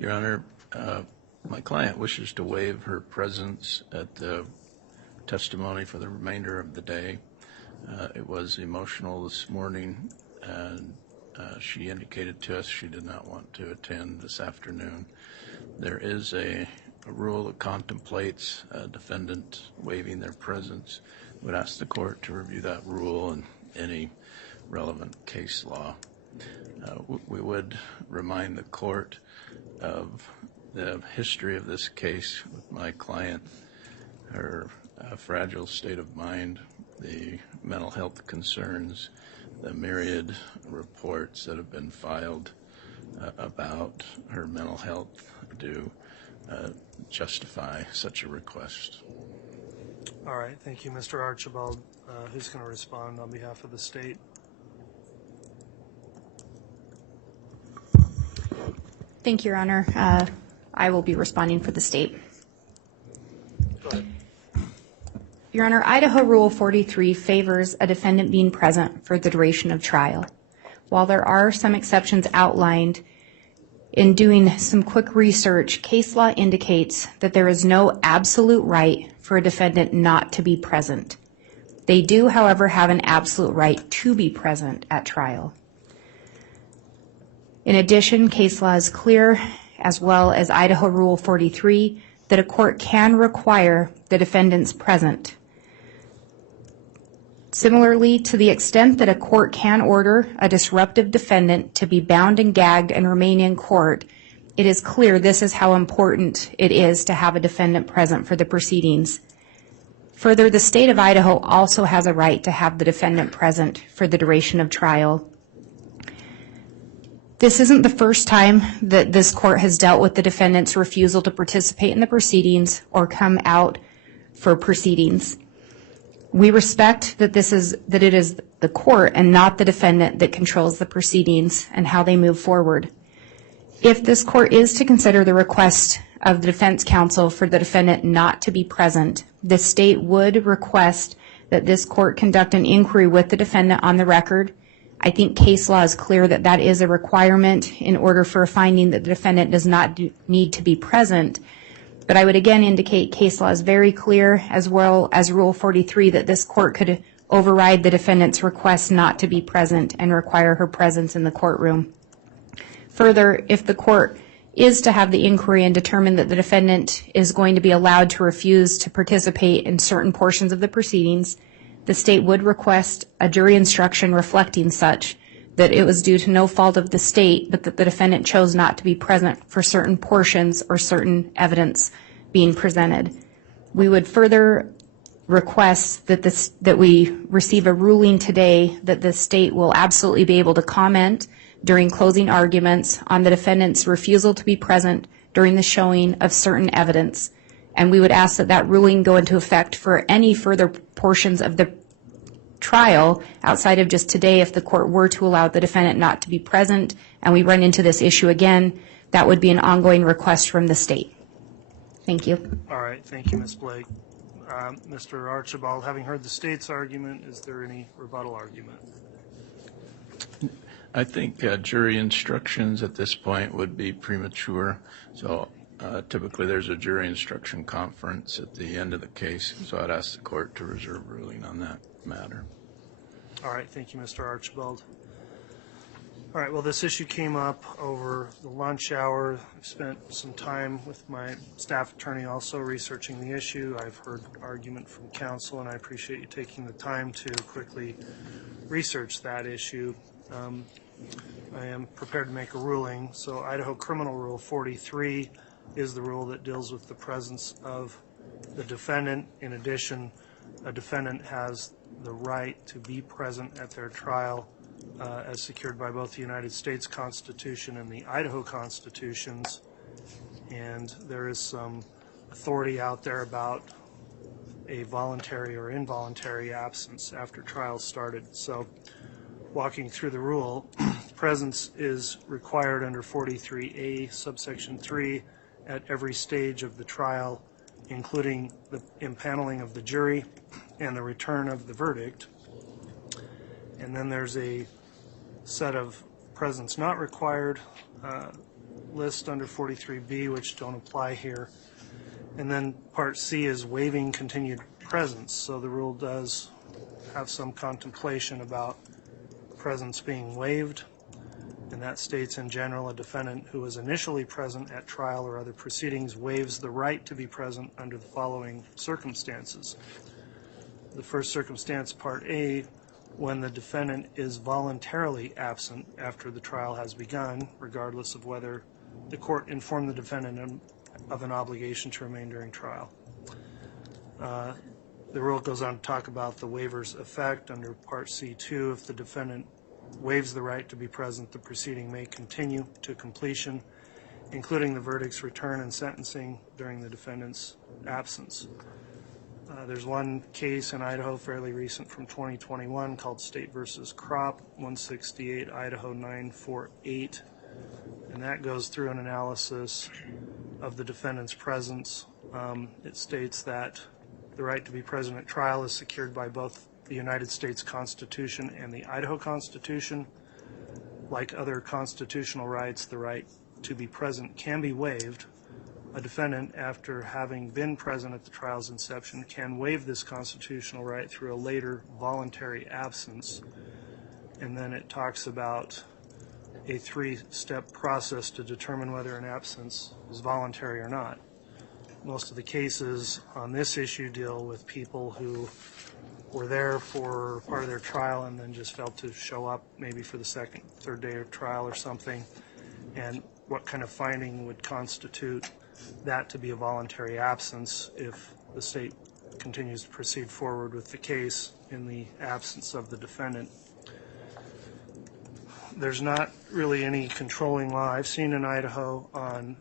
Your Honor, my client wishes to waive her presence at the testimony for the remainder of the day. It was emotional this morning, and she indicated to us she did not want to attend this afternoon. There is a rule that contemplates a defendant waiving their presence. Would ask the court to review that rule and any relevant case law. We would remind the court of the history of this case with my client, her fragile state of mind, the mental health concerns, the myriad reports that have been filed about her mental health to justify such a request. All right, thank you, Mr. Archibald. Who's going to respond on behalf of the state? Thank you, Your Honor. I will be responding for the state. Go ahead. Your Honor, Idaho Rule 43 favors a defendant being present for the duration of trial. While there are some exceptions outlined, in doing some quick research, case law indicates that there is no absolute right for a defendant not to be present. They do, however, have an absolute right to be present at trial. In addition, case law is clear, as well as Idaho Rule 43, that a court can require the defendant's present. Similarly, to the extent that a court can order a disruptive defendant to be bound and gagged and remain in court, it is clear this is how important it is to have a defendant present for the proceedings. Further, the state of Idaho also has a right to have the defendant present for the duration of trial. This isn't the first time that this court has dealt with the defendant's refusal to participate in the proceedings or come out for proceedings. We respect that it is the court and not the defendant that controls the proceedings and how they move forward. If this court is to consider the request of the defense counsel for the defendant not to be present, the state would request that this court conduct an inquiry with the defendant on the record. I think case law is clear that that is a requirement in order for a finding that the defendant does not need to be present. But I would again indicate case law is very clear, as well as Rule 43, that this court could override the defendant's request not to be present and require her presence in the courtroom. Further, if the court is to have the inquiry and determine that the defendant is going to be allowed to refuse to participate in certain portions of the proceedings, the state would request a jury instruction reflecting such, that it was due to no fault of the state, but that the defendant chose not to be present for certain portions or certain evidence being presented. We would further request that we receive a ruling today that the state will absolutely be able to comment during closing arguments on the defendant's refusal to be present during the showing of certain evidence. And we would ask that that ruling go into effect for any further portions of the trial outside of just today. If the court were to allow the defendant not to be present and we run into this issue again, that would be an ongoing request from the state. Thank you. All right, thank you, Ms. Blake. Mr. Archibald, having heard the state's argument, is there any rebuttal argument? I think jury instructions at this point would be premature. So typically there's a jury instruction conference at the end of the case, so I'd ask the court to reserve ruling on that matter. All right, thank you, Mr. Archibald. All right, well, this issue came up over the lunch hour. I've spent some time with my staff attorney also researching the issue. I've heard argument from counsel, and I appreciate you taking the time to quickly research that issue. I am prepared to make a ruling. So Idaho Criminal Rule 43 is the rule that deals with the presence of the defendant. In addition, a defendant has the right to be present at their trial as secured by both the United States Constitution and the Idaho Constitutions. And there is some authority out there about a voluntary or involuntary absence after trial started. So walking through the rule, presence is required under 43A subsection 3 at every stage of the trial, including the impaneling of the jury and the return of the verdict. And then there's a set of presence not required list under 43B, which don't apply here. And then Part C is waiving continued presence. So the rule does have some contemplation about presence being waived. And that states, in general, a defendant who was initially present at trial or other proceedings waives the right to be present under the following circumstances. The first circumstance, Part A, when the defendant is voluntarily absent after the trial has begun, regardless of whether the court informed the defendant of an obligation to remain during trial. The rule goes on to talk about the waiver's effect under Part C2. If the defendant waives the right to be present, the proceeding may continue to completion, including the verdict's return and sentencing during the defendant's absence. There's one case in Idaho, fairly recent, from 2021, called State versus Crop, 168 Idaho 948, and that goes through an analysis of the defendant's presence. It states that the right to be present at trial is secured by both the United States Constitution and the Idaho Constitution. Like other constitutional rights, the right to be present can be waived. A defendant, after having been present at the trial's inception, can waive this constitutional right through a later voluntary absence. And then it talks about a three-step process to determine whether an absence is voluntary or not. Most of the cases on this issue deal with people who were there for part of their trial and then just failed to show up maybe for the second, third day of trial or something, and what kind of finding would constitute that to be a voluntary absence if the state continues to proceed forward with the case in the absence of the defendant. There's not really any controlling law I've seen in Idaho on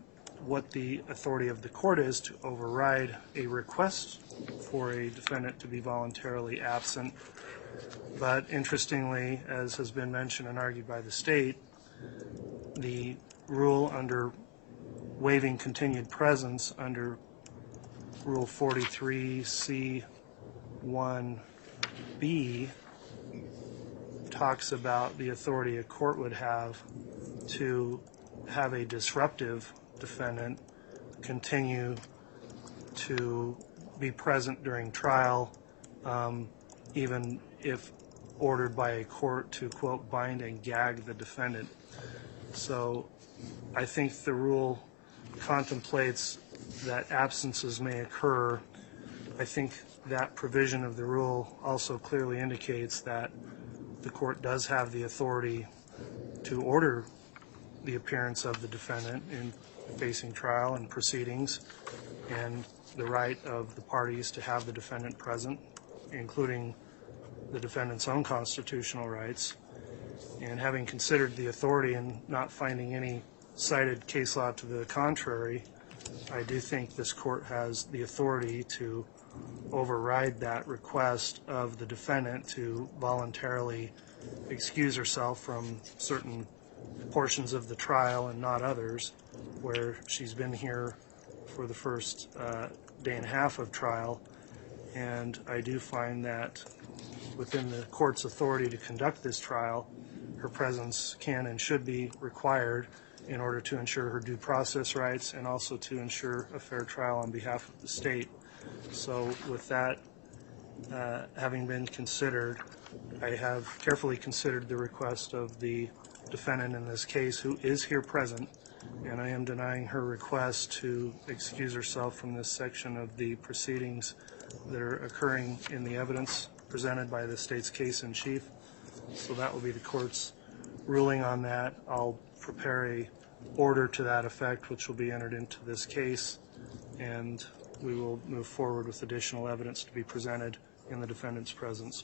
what the authority of the court is to override a request for a defendant to be voluntarily absent. But interestingly, as has been mentioned and argued by the state, the rule under waiving continued presence under Rule 43C1B talks about the authority a court would have to have a disruptive defendant continue to be present during trial, even if ordered by a court to, quote, bind and gag the defendant. So I think the rule contemplates that absences may occur. I think that provision of the rule also clearly indicates that the court does have the authority to order the appearance of the defendant in facing trial and proceedings, and the right of the parties to have the defendant present, including the defendant's own constitutional rights. And having considered the authority and not finding any cited case law to the contrary, I do think this court has the authority to override that request of the defendant to voluntarily excuse herself from certain portions of the trial and not others, where she's been here for the first day and a half of trial. And I do find that within the court's authority to conduct this trial, her presence can and should be required in order to ensure her due process rights and also to ensure a fair trial on behalf of the state. So with that having been considered, I have carefully considered the request of the defendant in this case, who is here present, and I am denying her request to excuse herself from this section of the proceedings that are occurring in the evidence presented by the state's case in chief. So that will be the court's ruling on that. I'll prepare a order to that effect, which will be entered into this case, and we will move forward with additional evidence to be presented in the defendant's presence.